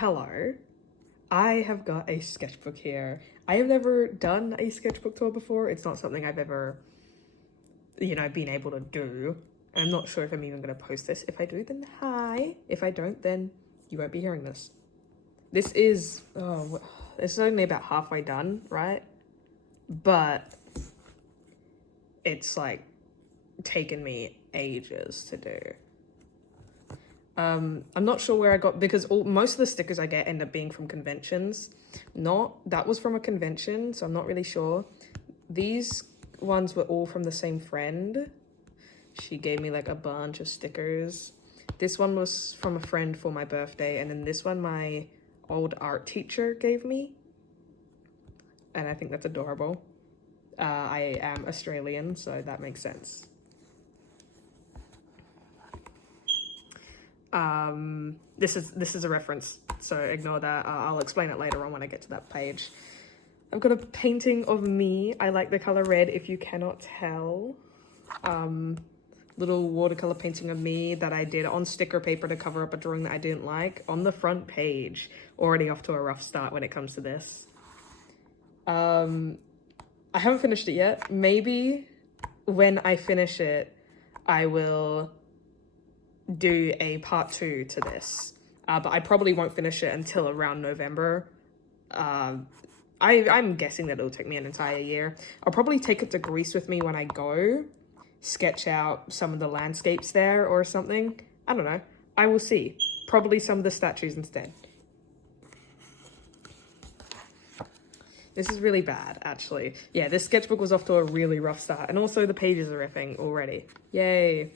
Hello, I have got a sketchbook here. I have never done a sketchbook tour before. It's not something I've ever, been able to do. I'm not sure if I'm even going to post this. If I do, then hi. If I don't, then you won't be hearing this. This is, it's only about halfway done, right? But it's like taken me ages to do. I'm not sure where I got, because most of the stickers I get end up being from conventions. That was from a convention, so I'm not really sure. These ones were all from the same friend. She gave me like a bunch of stickers. This one was from a friend for my birthday, and then this one my old art teacher gave me. And I think that's adorable. I am Australian, so that makes sense. This is a reference, so ignore that. I'll explain it later on when I get to that page. I've got a painting of me. I like the color red, if you cannot tell. Little watercolor painting of me that I did on sticker paper to cover up a drawing that I didn't like on the front page. Already off to a rough start when it comes to this. I haven't finished it yet. Maybe when I finish it, I will do a part 2 to this, but I probably won't finish it until around November. I'm guessing that it'll take me an entire year. I'll probably take it to Greece with me when I go, sketch out some of the landscapes there or something. I don't know. I will see. Probably some of the statues instead. This is really bad, actually. Yeah, this sketchbook was off to a really rough start, and also the pages are ripping already. Yay.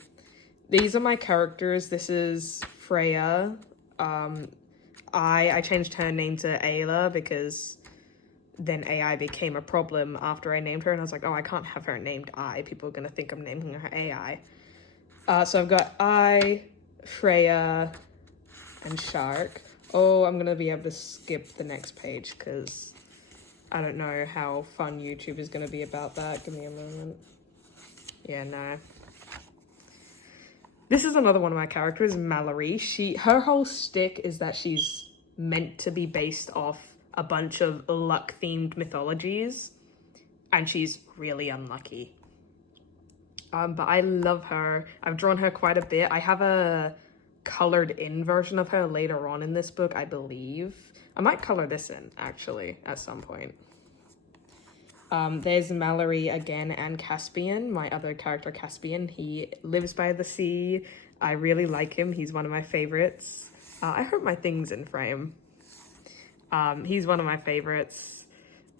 These are my characters. This is Freya. I changed her name to Ayla because then AI became a problem after I named her, and I was like, oh, I can't have her named I. People are going to think I'm naming her AI. So I've got I, Freya, and Shark. Oh, I'm going to be able to skip the next page because I don't know how fun YouTube is going to be about that. Give me a moment. Yeah, no. This is another one of my characters, Mallory. Her whole shtick is that she's meant to be based off a bunch of luck-themed mythologies, and she's really unlucky. But I love her. I've drawn her quite a bit. I have a colored-in version of her later on in this book, I believe. I might color this in, actually, at some point. There's Mallory again and Caspian, my other character Caspian. He lives by the sea. I really like him. He's one of my favorites. I hope my thing's in frame. He's one of my favorites.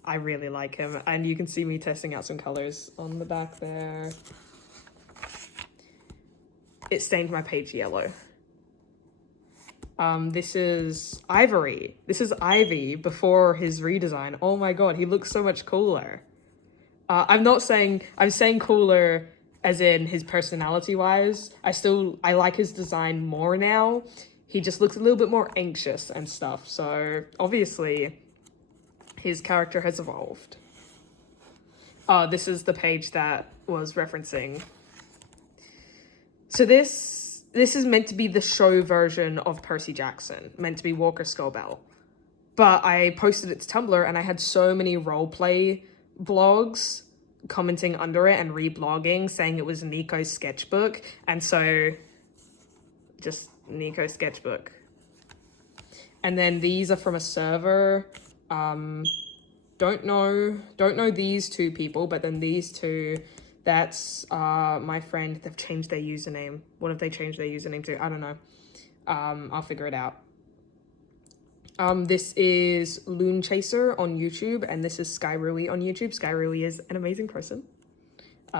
I really like him. And you can see me testing out some colors on the back there. It stained my page yellow. This is Ivory. This is Ivy before his redesign. Oh my god, he looks so much cooler. I'm saying cooler as in his personality-wise. I like his design more now. He just looks a little bit more anxious and stuff. So obviously his character has evolved. This is the page that was referencing. So this is meant to be the show version of Percy Jackson, meant to be Walker Scobell. But I posted it to Tumblr and I had so many roleplay blogs commenting under it and reblogging saying it was Nico's sketchbook. And so just Nico's sketchbook. And then these are from a server. Don't know these two people, but then these two, that's my friend. They've changed their username. What have they changed their username to? I don't know. I'll figure it out. This is Loon Chaser on YouTube, and this is Sky Rui on YouTube. Sky Rui is an amazing person.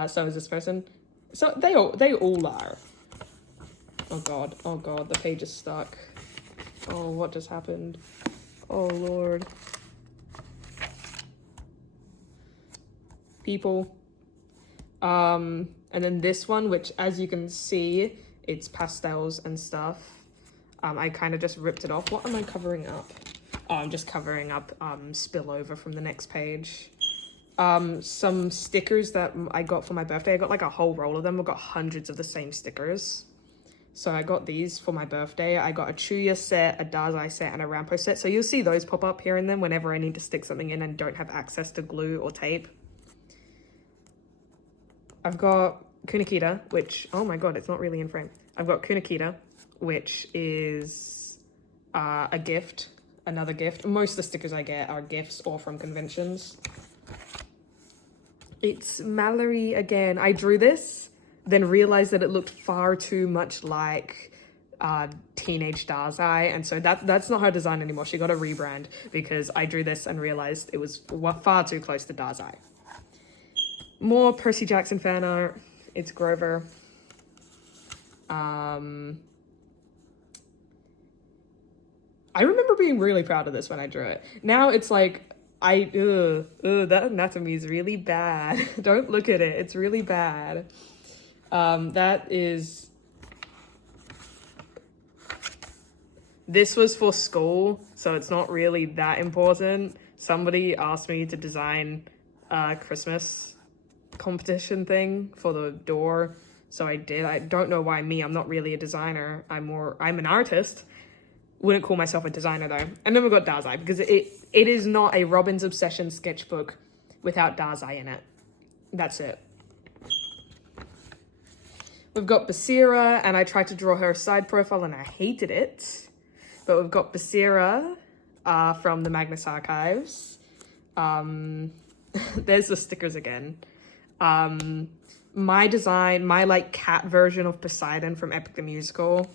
So is this person. So they all are. Oh god, the page is stuck. Oh, what just happened? Oh lord. People. And then this one, which as you can see, it's pastels and stuff. I kind of just ripped it off. What am I covering up? Oh, I'm just covering up spillover from the next page. Some stickers that I got for my birthday. I got like a whole roll of them. I've got hundreds of the same stickers. So I got these for my birthday. I got a Chuya set, a Dazai set, and a Rampo set. So you'll see those pop up here and then whenever I need to stick something in and don't have access to glue or tape. I've got Kunikita, which, oh my god, it's not really in frame. I've got Kunikita, which is a gift, another gift. Most of the stickers I get are gifts or from conventions. It's Mallory again. I drew this, then realized that it looked far too much like Teenage Dazai, and so that's not her design anymore. She got a rebrand because I drew this and realized it was far too close to Dazai. More Percy Jackson fan art. It's Grover. I remember being really proud of this when I drew it. Now it's like, that anatomy is really bad. Don't look at it. It's really bad. This was for school, so it's not really that important. Somebody asked me to design a Christmas competition thing for the door, so I did. I don't know why me. I'm not really a designer. I'm an artist. Wouldn't call myself a designer though. And then we got Dazai because it is not a Robin's Obsession sketchbook without Dazai in it. That's it. We've got Basira, and I tried to draw her side profile and I hated it. But we've got Basira from the Magnus Archives. There's the stickers again. My design, my like cat version of Poseidon from Epic the Musical,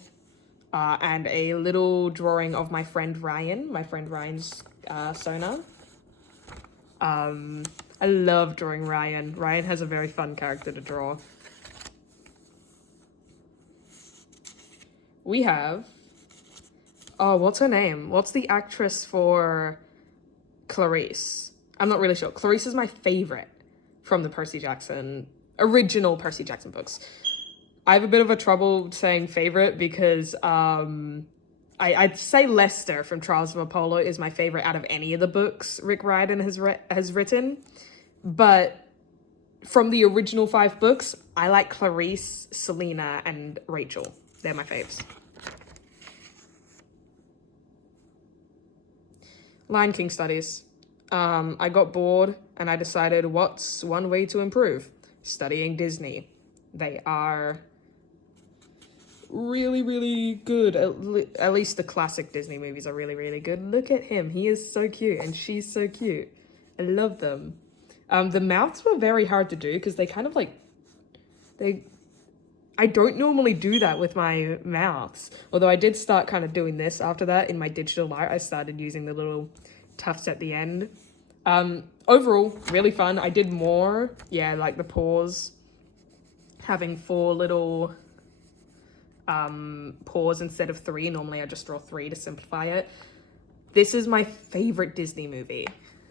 and a little drawing of my friend Ryan's Sona. I love drawing Ryan. Ryan has a very fun character to draw. We have, oh, what's her name? What's the actress for Clarice? I'm not really sure. Clarice is my favorite from the original Percy Jackson books. I have a bit of a trouble saying favorite because I'd say Lester from Trials of Apollo is my favorite out of any of the books Rick Riordan has written. But from the original 5 books, I like Clarice, Selena, and Rachel. They're my faves. Lion King studies. I got bored and I decided, what's one way to improve? Studying Disney. They are really, really good. At least the classic Disney movies are really, really good. Look at him. He is so cute and she's so cute. I love them. The mouths were very hard to do because they kind of like, I don't normally do that with my mouths. Although I did start kind of doing this after that in my digital art. I started using the little tufts at the end. Overall, really fun. I did more, like the paws, having 4 little paws instead of 3. Normally I just draw 3 to simplify it. This is my favorite Disney movie.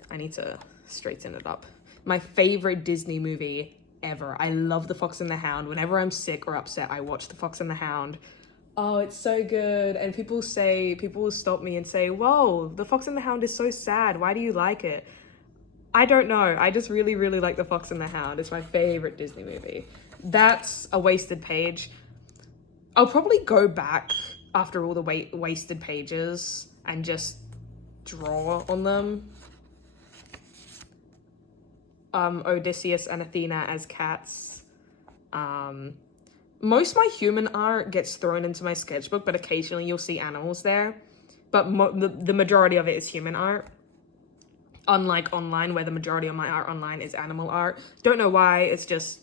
I need to straighten it up. My favorite Disney movie ever. I love The Fox and the Hound. Whenever I'm sick or upset, I watch The Fox and the Hound. Oh, it's so good. And people will stop me and say, whoa, The Fox and the Hound is so sad. Why do you like it? I don't know. I just really, really like The Fox and the Hound. It's my favorite Disney movie. That's a wasted page. I'll probably go back after all the wasted pages and just draw on them. Odysseus and Athena as cats. Most of my human art gets thrown into my sketchbook, but occasionally you'll see animals there. But the majority of it is human art. Unlike online, where the majority of my art online is animal art. Don't know why, it's just,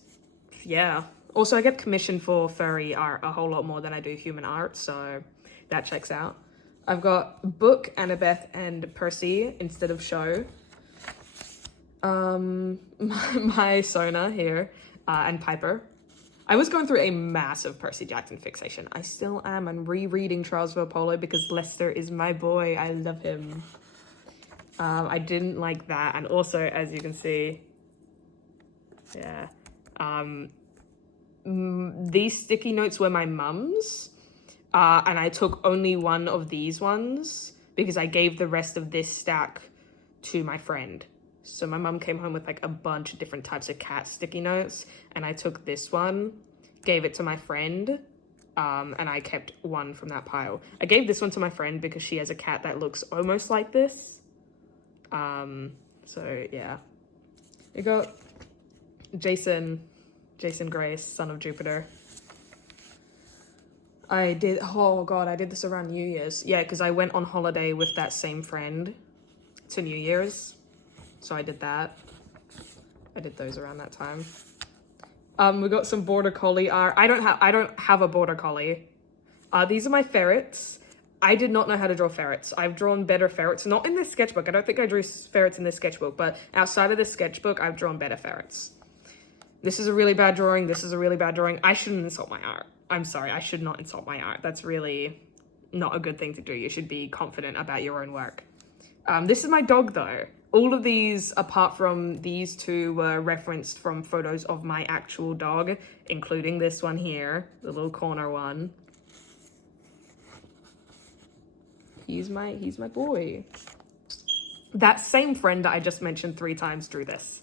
yeah. Also, I get commissioned for furry art a whole lot more than I do human art, so that checks out. I've got Book, Annabeth, and Percy instead of Show. My Sona here, and Piper. I was going through a massive Percy Jackson fixation. I still am. I'm rereading Trials of Apollo because Lester is my boy. I love him. I didn't like that. And also, as you can see, yeah, these sticky notes were my mum's. And I took only one of these ones because I gave the rest of this stack to my friend. So my mum came home with like a bunch of different types of cat sticky notes, and I took this one, gave it to my friend, and I kept one from that pile. I gave this one to my friend because she has a cat that looks almost like this. So yeah. We got Jason Grace, son of Jupiter. I did this around New Year's. Yeah, because I went on holiday with that same friend to New Year's. So I did that. I did those around that time. We got some border collie art. I don't have a border collie. These are my ferrets. I did not know how to draw ferrets. I've drawn better ferrets. Not in this sketchbook. I don't think I drew ferrets in this sketchbook, but outside of this sketchbook, I've drawn better ferrets. This is a really bad drawing. This is a really bad drawing. I shouldn't insult my art. I'm sorry. I should not insult my art. That's really not a good thing to do. You should be confident about your own work. This is my dog, though. All of these, apart from these two, were referenced from photos of my actual dog, including this one here, the little corner one. He's my boy. That same friend that I just mentioned 3 times drew this.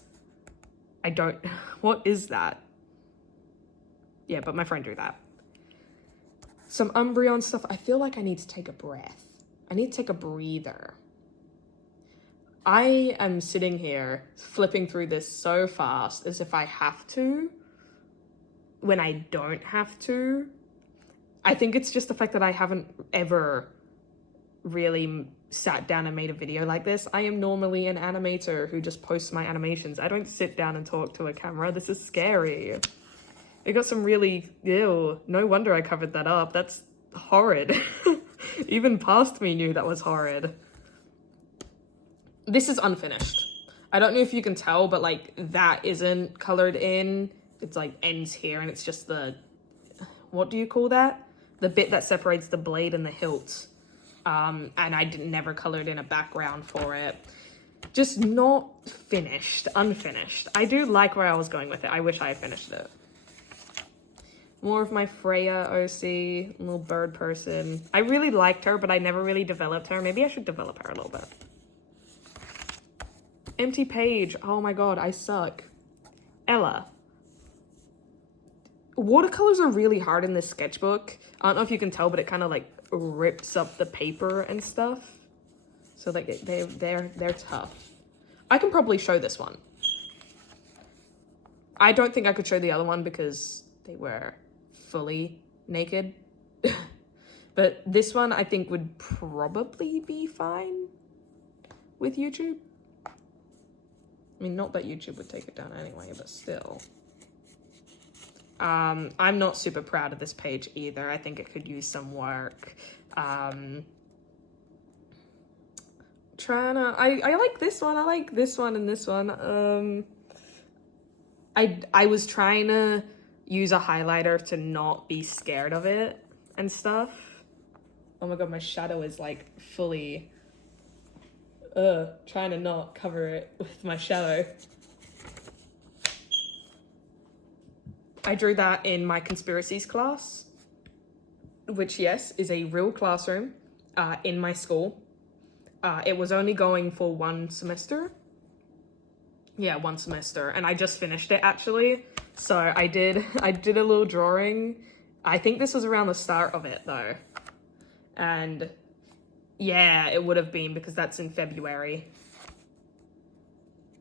What is that? Yeah, but my friend drew that. Some Umbreon stuff. I feel like I need to take a breath. I need to take a breather. I am sitting here flipping through this so fast as if I have to, when I don't have to. I think it's just the fact that I haven't ever really sat down and made a video like this. I am normally an animator who just posts my animations. I don't sit down and talk to a camera. This is scary. It got some really, ew, no wonder I covered that up. That's horrid. Even past me knew that was horrid. This is unfinished. I don't know if you can tell, but like that isn't colored in. It's like ends here and it's just the, what do you call that? The bit that separates the blade and the hilt. And I never colored in a background for it. Just not finished, unfinished. I do like where I was going with it. I wish I had finished it. More of my Freya OC, little bird person. I really liked her, but I never really developed her. Maybe I should develop her a little bit. Empty page. Oh my god, I suck. Ella. Watercolors are really hard in this sketchbook. I don't know if you can tell, but it kind of like rips up the paper and stuff. So like they're tough. I can probably show this one. I don't think I could show the other one because they were fully naked. But this one I think would probably be fine with YouTube. I mean, not that YouTube would take it down anyway, but still. I'm not super proud of this page either. I think it could use some work. I like this one. I like this one and this one. I was trying to use a highlighter to not be scared of it and stuff. Oh my god, my shadow is like fully trying to not cover it with my shadow. I drew that in my conspiracies class, which yes, is a real classroom in my school. It was only going for 1 semester. Yeah, 1 semester, and I just finished it actually. So I did a little drawing. I think this was around the start of it though. And yeah, it would have been because that's in February.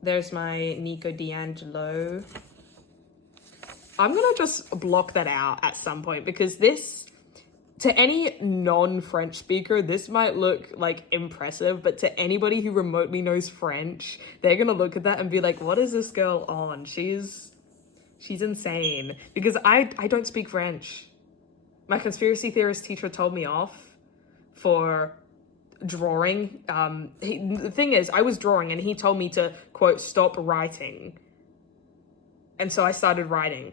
There's my Nico D'Angelo. I'm gonna just block that out at some point because this, to any non-French speaker, this might look like impressive, but to anybody who remotely knows French, they're gonna look at that and be like, what is this girl on? She's insane. Because I don't speak French. My conspiracy theorist teacher told me off for drawing. The thing is, I was drawing and he told me to, quote, stop writing. And so I started writing,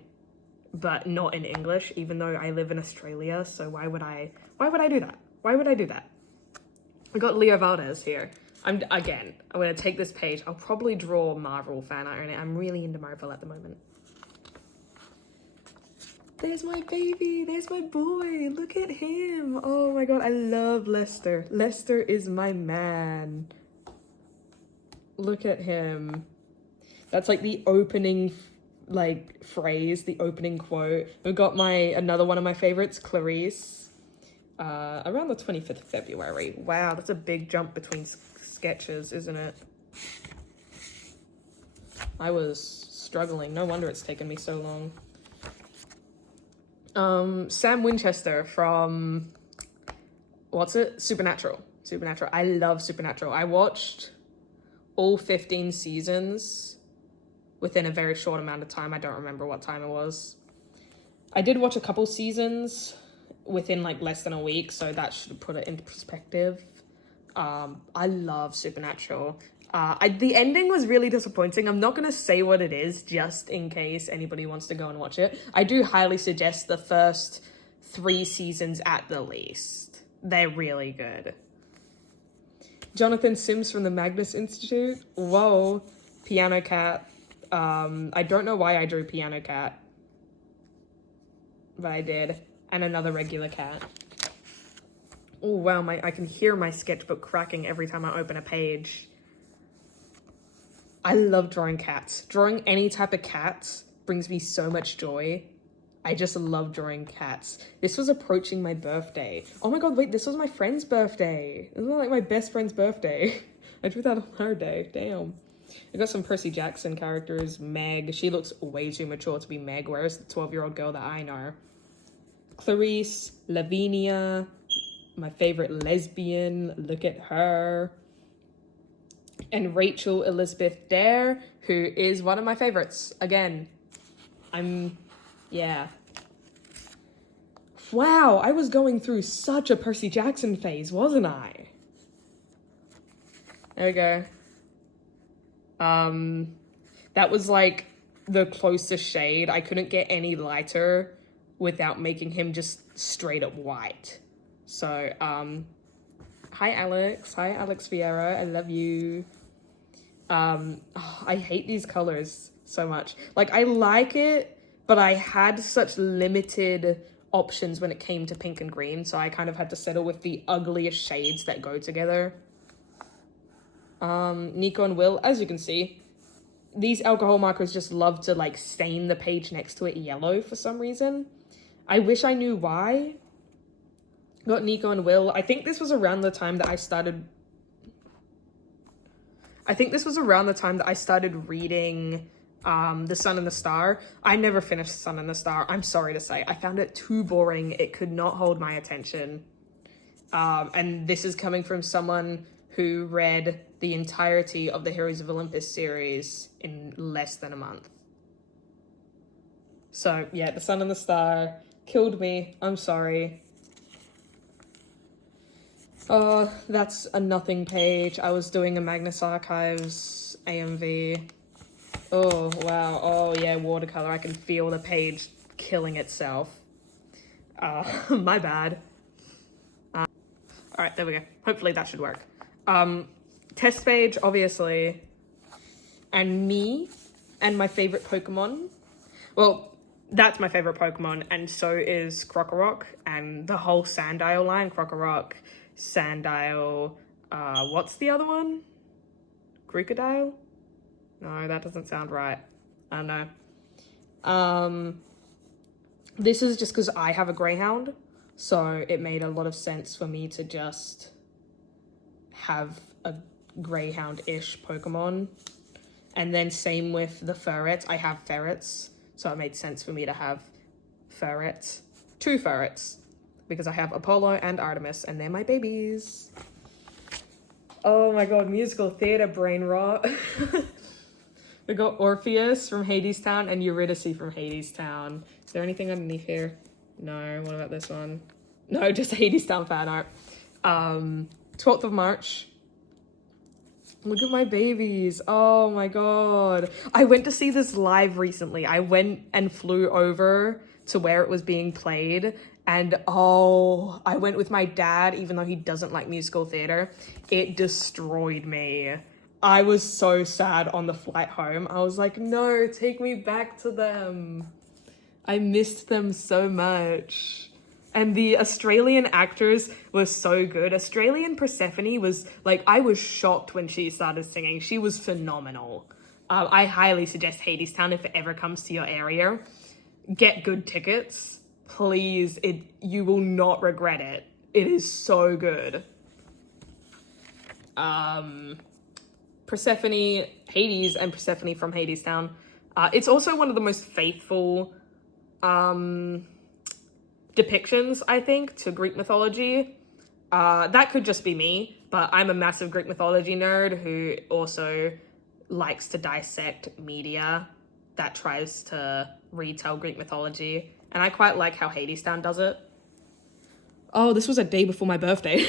but not in English, even though I live in Australia. So why would I do that? Why would I do that? I got Leo Valdez here. I'm gonna take this page. I'll probably draw Marvel fan art in it. I'm really into Marvel at the moment. There's my baby, there's my boy, look at him. Oh my god, I love Lester. Lester is my man. Look at him. That's like the opening like phrase, the opening quote. We've got another one of my favorites, Clarice, around the 25th of February. Wow, that's a big jump between sketches, isn't it? I was struggling. No wonder it's taken me so long. Sam Winchester from, what's it? Supernatural. I love Supernatural. I watched all 15 seasons within a very short amount of time. I don't remember what time it was. I did watch a couple seasons within like less than a week, so that should put it into perspective. I love Supernatural. The ending was really disappointing. I'm not going to say what it is just in case anybody wants to go and watch it. I do highly suggest the first 3 seasons at the least. They're really good. Jonathan Sims from the Magnus Institute. Whoa. Piano Cat. I don't know why I drew Piano Cat, but I did. And another regular cat. Oh, wow. I can hear my sketchbook cracking every time I open a page. I love drawing cats. Drawing any type of cats brings me so much joy. I just love drawing cats. This was approaching my birthday. Oh my god, wait, this was my friend's birthday. This was like my best friend's birthday. I drew that on her day. Damn. I got some Percy Jackson characters. Meg. She looks way too mature to be Meg, whereas the 12-year-old girl that I know. Clarice, Lavinia, my favorite lesbian. Look at her. And Rachel Elizabeth Dare, who is one of my favorites. Again, yeah. Wow, I was going through such a Percy Jackson phase, wasn't I? There we go. That was like the closest shade. I couldn't get any lighter without making him just straight up white. So, hi Alex. Hi Alex Vieira. I love you. I hate these colors so much. Like, I like it, but I had such limited options when it came to pink and green, so I kind of had to settle with the ugliest shades that go together. Nico and Will, as you can see, these alcohol markers just love to like stain the page next to it yellow for some reason. I wish I knew why. Got Nico and Will. I think this was around the time that I started reading The Sun and the Star. I never finished Sun and the Star. I'm sorry to say. I found it too boring. It could not hold my attention. And this is coming from someone who read the entirety of the Heroes of Olympus series in less than a month. So, yeah, The Sun and the Star killed me. I'm sorry. Oh, that's a nothing page. I was doing a Magnus Archives AMV. Oh, wow. Oh, yeah, watercolor. I can feel the page killing itself. My bad. All right, there we go. Hopefully that should work. Test page, obviously. And me and my favorite Pokemon. Well, that's my favorite Pokemon, and so is Krokorok and the whole Sandile line. Krokorok, Sandile, what's the other one? Crocodile? No, that doesn't sound right. I don't know. This is just because I have a Greyhound, so it made a lot of sense for me to just have a Greyhound-ish Pokemon. And then same with the ferrets. I have ferrets, so it made sense for me to have ferrets. 2 ferrets. Because I have Apollo and Artemis, and they're my babies. Oh my god, musical theater brain rot. We got Orpheus from Hadestown and Eurydice from Hadestown. Is there anything underneath here? No. What about this one? No, just Hadestown fan art. 12th of March. Look at my babies. Oh my god. I went to see this live recently. I went and flew over to where it was being played. And oh, I went with my dad, even though he doesn't like musical theater. It destroyed me. I was so sad on the flight home. I was like, no, take me back to them. I missed them so much. And the Australian actors were so good. Australian Persephone was, like, I was shocked when she started singing. She was phenomenal. I highly suggest Hadestown if it ever comes to your area. Get good tickets. Please, you will not regret it. It is so good. Persephone, Hades, and Persephone from Hadestown. It's also one of the most faithful depictions, I think, to Greek mythology. That could just be me, but I'm a massive Greek mythology nerd who also likes to dissect media that tries to retell Greek mythology, and I quite like how Hadestown does it. Oh, this was a day before my birthday.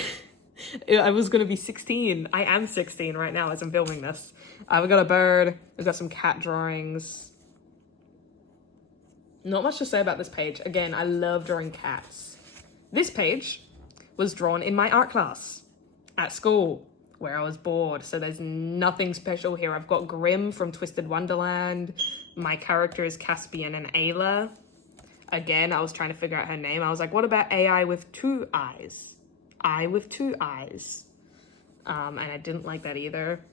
I was going to be 16. I am 16 right now as I'm filming this. We got a bird. We've got some cat drawings. Not much to say about this page. Again, I love drawing cats. This page was drawn in my art class at school where I was bored. So there's nothing special here. I've got Grimm from Twisted Wonderland. My character is Caspian and Ayla. Again, I was trying to figure out her name. I was like, what about AI with 2 eyes? Eye with 2 eyes. And I didn't like that either.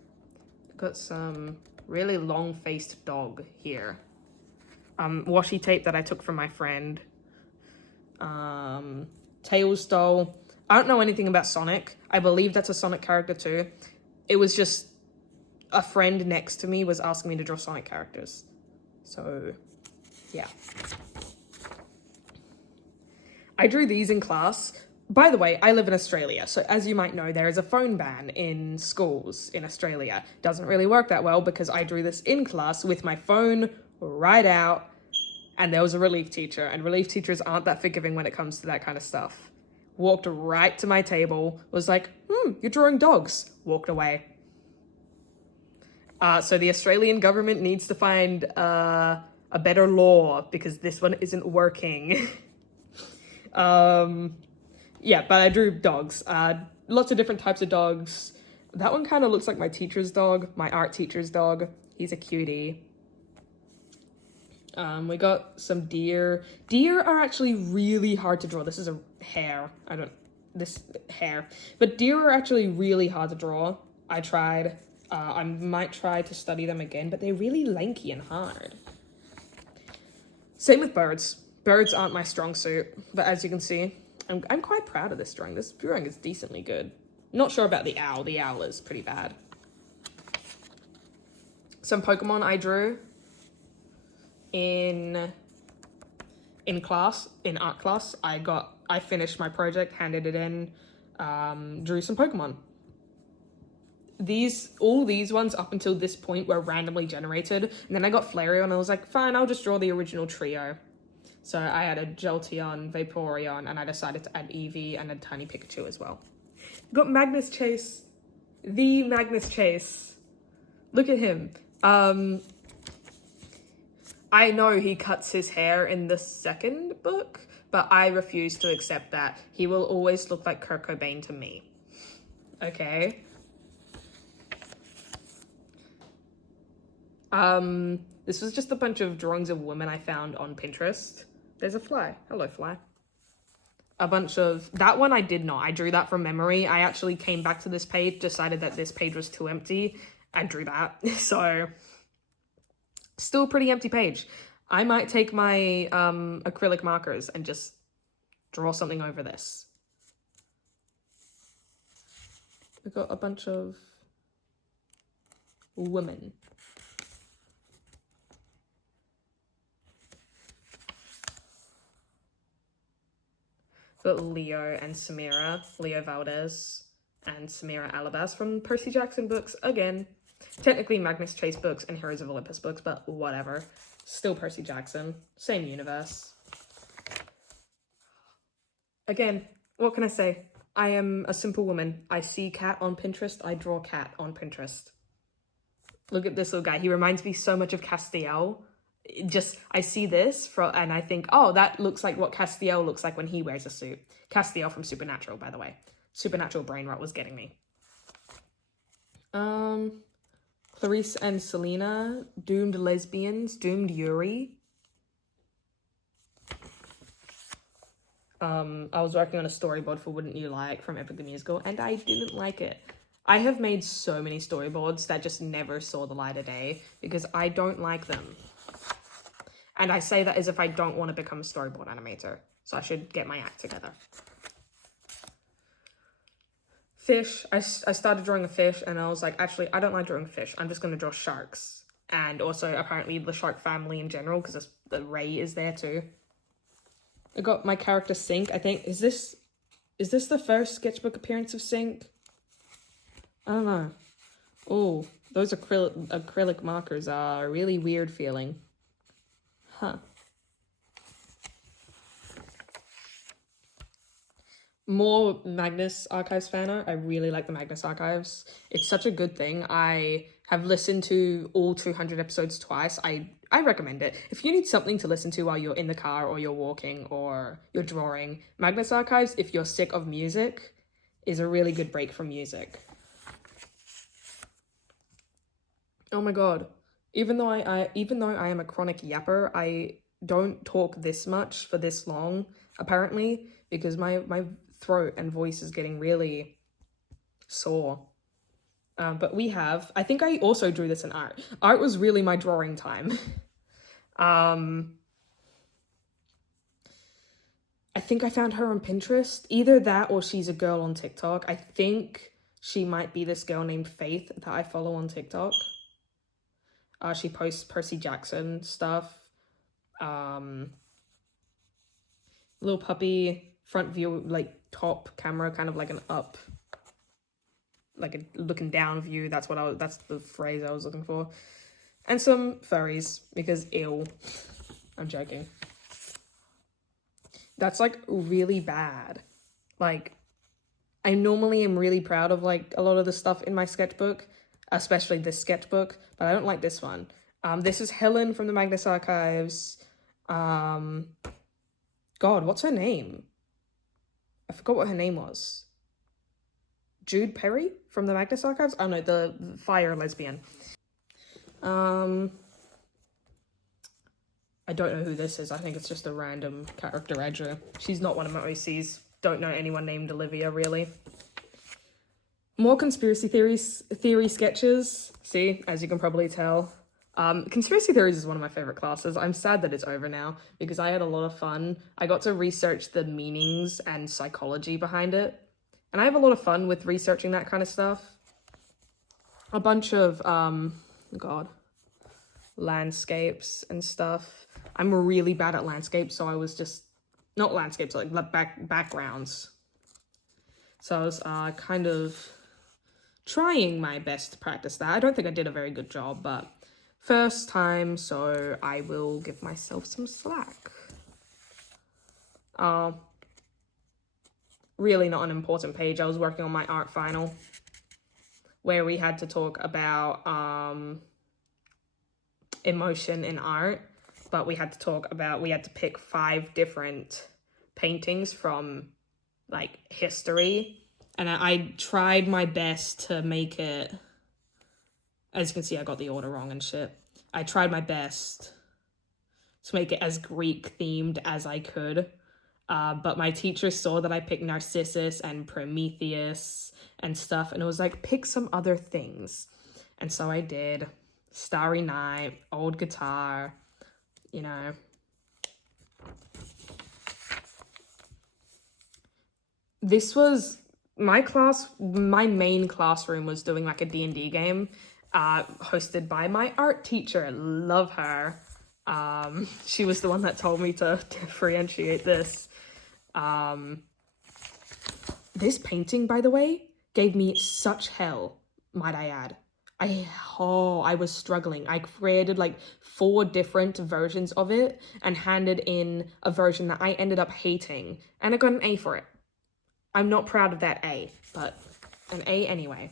Got some really long-faced dog here. Washi tape that I took from my friend. Tails doll. I don't know anything about Sonic. I believe that's a Sonic character too. It was just a friend next to me was asking me to draw Sonic characters. So, yeah. I drew these in class. By the way, I live in Australia, so as you might know, there is a phone ban in schools in Australia. Doesn't really work that well because I drew this in class with my phone right out, and there was a relief teacher, and relief teachers aren't that forgiving when it comes to that kind of stuff. Walked right to my table, was like, you're drawing dogs. Walked away. So the Australian government needs to find a better law because this one isn't working. Yeah, but I drew dogs. Lots of different types of dogs. That one kind of looks like my teacher's dog, my art teacher's dog. He's a cutie. We got some deer. Deer are actually really hard to draw. This is a hare. But deer are actually really hard to draw. I tried. I might try to study them again, but they're really lanky and hard. Same with birds. Birds aren't my strong suit, but as you can see, I'm quite proud of this drawing. This drawing is decently good. Not sure about the owl. The owl is pretty bad. Some Pokemon I drew in art class. I finished my project, handed it in, drew some Pokemon. All these ones up until this point were randomly generated, and then I got Flareon and I was like, fine, I'll just draw the original trio. So I had a Jolteon, Vaporeon, and I decided to add Eevee and a tiny Pikachu as well. Got Magnus Chase. The Magnus Chase. Look at him. I know he cuts his hair in the second book, but I refuse to accept that. He will always look like Kurt Cobain to me. Okay? This was just a bunch of drawings of women I found on Pinterest. There's a fly. Hello, fly. A bunch of... That one I did not. I drew that from memory. I actually came back to this page, decided that this page was too empty, and drew that. So, still a pretty empty page. I might take my acrylic markers and just draw something over this. We've got a bunch of women. Got Leo and Samira, Leo Valdez and Samira Alabas from Percy Jackson books again. Technically Magnus Chase books and Heroes of Olympus books, but whatever. Still Percy Jackson, same universe. Again, what can I say? I am a simple woman. I see cat on Pinterest, I draw cat on Pinterest. Look at this little guy. He reminds me so much of Castiel. I see this and I think, oh, that looks like what Castiel looks like when he wears a suit. Castiel from Supernatural, by the way. Supernatural brain rot was getting me. Clarice and Selena, doomed lesbians, doomed Yuri. I was working on a storyboard for Wouldn't You Like from Epic the Musical, and I didn't like it. I have made so many storyboards that just never saw the light of day because I don't like them. And I say that as if I don't want to become a storyboard animator. So I should get my act together. Fish. I started drawing a fish and I was like, actually, I don't like drawing fish. I'm just going to draw sharks. And also apparently the shark family in general because the ray is there too. I got my character Sink. I think, is this the first sketchbook appearance of Sink? I don't know. Oh, those acrylic markers are a really weird feeling. Huh. More Magnus Archives fan art. I really like the Magnus Archives. It's such a good thing. I have listened to all 200 episodes twice. I recommend it. If you need something to listen to while you're in the car or you're walking or you're drawing, Magnus Archives, if you're sick of music, is a really good break from music. Oh my god. Even though I am a chronic yapper, I don't talk this much for this long, apparently, because my throat and voice is getting really sore. But I think I also drew this in art. Art was really my drawing time. I think I found her on Pinterest. Either that or she's a girl on TikTok. I think she might be this girl named Faith that I follow on TikTok. She posts Percy Jackson stuff. Little puppy, front view, like top camera, kind of like an up, like a looking down view. That's the phrase I was looking for. And some furries, because ew. I'm joking. That's like really bad. Like, I normally am really proud of like a lot of the stuff in my sketchbook, especially this sketchbook, but I don't like this one. This is Helen from the Magnus Archives. God, what's her name? I forgot what her name was. Jude Perry from the Magnus Archives? Oh no, the fire lesbian. I don't know who this is. I think it's just a random character I drew. She's not one of my OCs. Don't know anyone named Olivia, really. More conspiracy theory sketches. See, as you can probably tell. Conspiracy theories is one of my favorite classes. I'm sad that it's over now because I had a lot of fun. I got to research the meanings and psychology behind it. And I have a lot of fun with researching that kind of stuff. A bunch of, landscapes and stuff. I'm really bad at landscapes, so I was just, not landscapes, like backgrounds. So I was kind of trying my best to practice that. I don't think I did a very good job, but first time, so I will give myself some slack. Really not an important page. I was working on my art final where we had to talk about emotion in art, but we had to pick 5 different paintings from like history, and I tried my best to make it, as you can see I got the order wrong and shit. I tried my best to make it as Greek themed as I could, but my teacher saw that I picked Narcissus and Prometheus and stuff, and it was like, pick some other things. And so I did. Starry Night, old guitar, you know. This was my main classroom was doing like a D&D game, hosted by my art teacher. Love her. She was the one that told me to differentiate this. This painting, by the way, gave me such hell, might I add. I was struggling. I created like 4 different versions of it and handed in a version that I ended up hating, and I got an A for it. I'm not proud of that A, but an A anyway.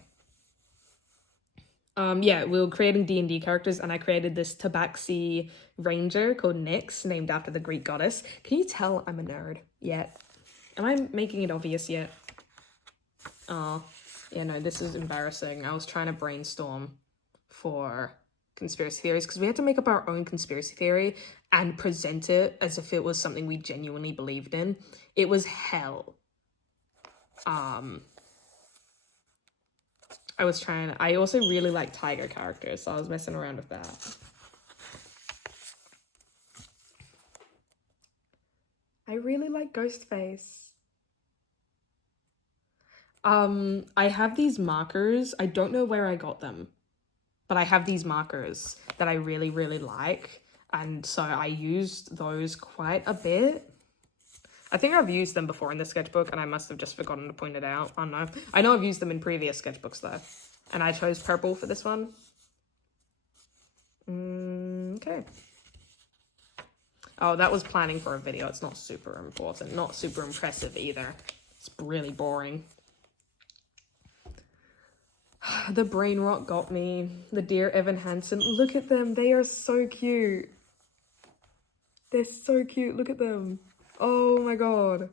Yeah, we were creating D&D characters, and I created this Tabaxi ranger called Nyx, named after the Greek goddess. Can you tell I'm a nerd yet? Am I making it obvious yet? Oh, yeah, no, this is embarrassing. I was trying to brainstorm for conspiracy theories because we had to make up our own conspiracy theory and present it as if it was something we genuinely believed in. It was hell. I also really like tiger characters, so I was messing around with that. I really like Ghostface. I have these markers. I don't know where I got them, but I have these markers that I really, really like. And so I used those quite a bit. I think I've used them before in the sketchbook and I must have just forgotten to point it out. I don't know. I know I've used them in previous sketchbooks though. And I chose purple for this one. Okay. Oh, that was planning for a video. It's not super important. Not super impressive either. It's really boring. The brain rot got me. The dear Evan Hansen. Look at them. They are so cute. They're so cute. Look at them. Oh my god.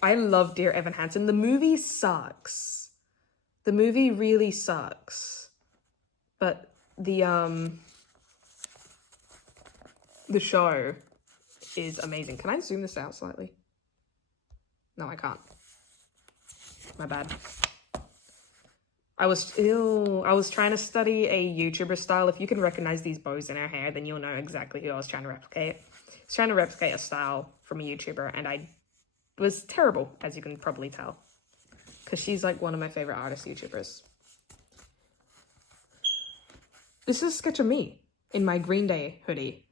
I love Dear Evan Hansen. The movie sucks. The movie really sucks. But the show is amazing. Can I zoom this out slightly? No, I can't. My bad. I was trying to study a YouTuber style. If you can recognize these bows in her hair, then you'll know exactly who I was trying to replicate. I was trying to replicate a style from a YouTuber, and I was terrible, as you can probably tell. Because she's like one of my favorite artist YouTubers. This is a sketch of me in my Green Day hoodie.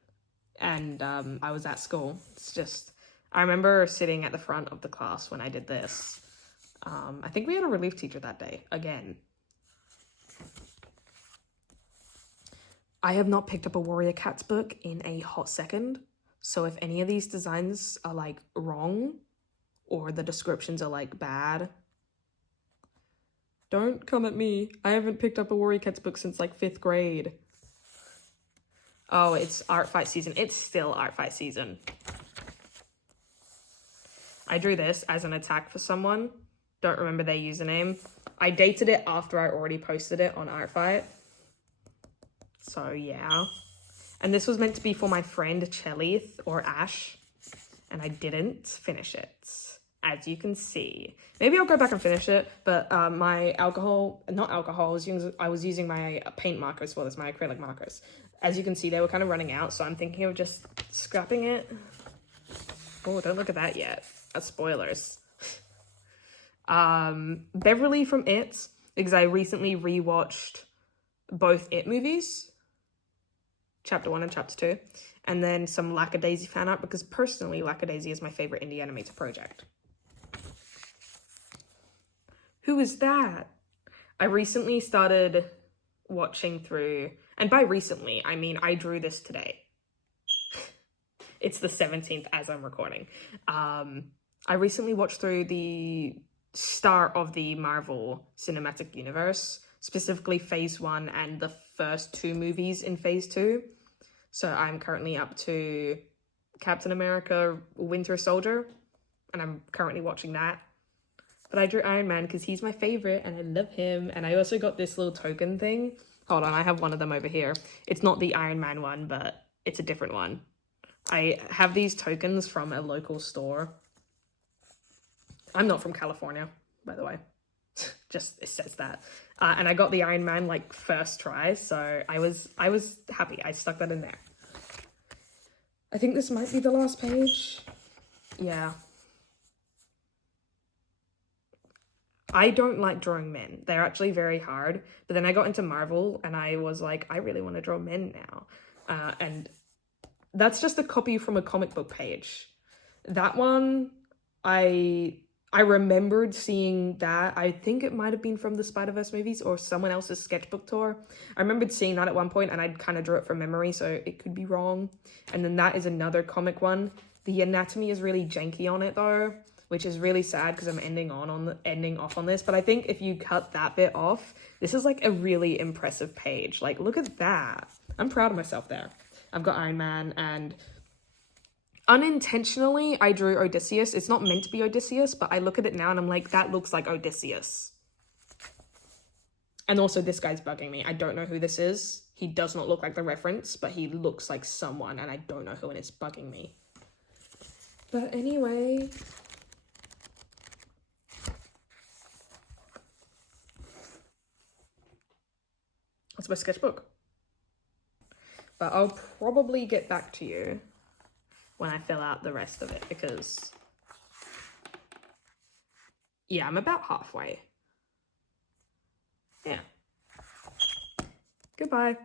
And I was at school. It's just, I remember sitting at the front of the class when I did this. I think we had a relief teacher that day, again. I have not picked up a Warrior Cats book in a hot second. So if any of these designs are like wrong or the descriptions are like bad, don't come at me. I haven't picked up a Warrior Cats book since like 5th grade. Oh, it's art fight season. It's still art fight season. I drew this as an attack for someone. Don't remember their username. I dated it after I already posted it on art fight. So yeah. And this was meant to be for my friend Chelith or Ash. And I didn't finish it, as you can see. Maybe I'll go back and finish it, but my I was using my paint markers for this, my acrylic markers. As you can see, they were kind of running out, so I'm thinking of just scrapping it. Oh, don't look at that yet. That's spoilers. Beverly from It, because I recently rewatched both It movies, Chapter 1 and Chapter 2, and then some Lackadaisy fan art, because personally, Lackadaisy is my favorite indie animator project. Who is that? I recently started watching through, and by recently, I mean I drew this today. It's the 17th as I'm recording. I recently watched through the start of the Marvel Cinematic Universe, specifically Phase 1 and the first 2 movies in Phase 2. So I'm currently up to Captain America Winter Soldier, and I'm currently watching that. But I drew Iron Man because he's my favorite and I love him. And I also got this little token thing. Hold on, I have one of them over here. It's not the Iron Man one, but it's a different one. I have these tokens from a local store. I'm not from California, by the way. Just, it says that. And I got the Iron Man, like, first try, so I was happy. I stuck that in there. I think this might be the last page. Yeah. I don't like drawing men. They're actually very hard. But then I got into Marvel, and I was like, I really want to draw men now. And that's just a copy from a comic book page. That one, I remembered seeing that. I think it might have been from the Spider-Verse movies or someone else's sketchbook tour. I remembered seeing that at one point and I kind of drew it from memory, so it could be wrong. And then that is another comic one. The anatomy is really janky on it though, which is really sad because I'm ending off on this. But I think if you cut that bit off, this is like a really impressive page. Like, look at that. I'm proud of myself there. I've got Iron Man, and unintentionally, I drew Odysseus. It's not meant to be Odysseus, but I look at it now and I'm like, that looks like Odysseus. And also, this guy's bugging me. I don't know who this is. He does not look like the reference, but he looks like someone, and I don't know who, and it's bugging me. But anyway, That's my sketchbook. But I'll probably get back to you when I fill out the rest of it because, yeah, I'm about halfway. Yeah. Goodbye.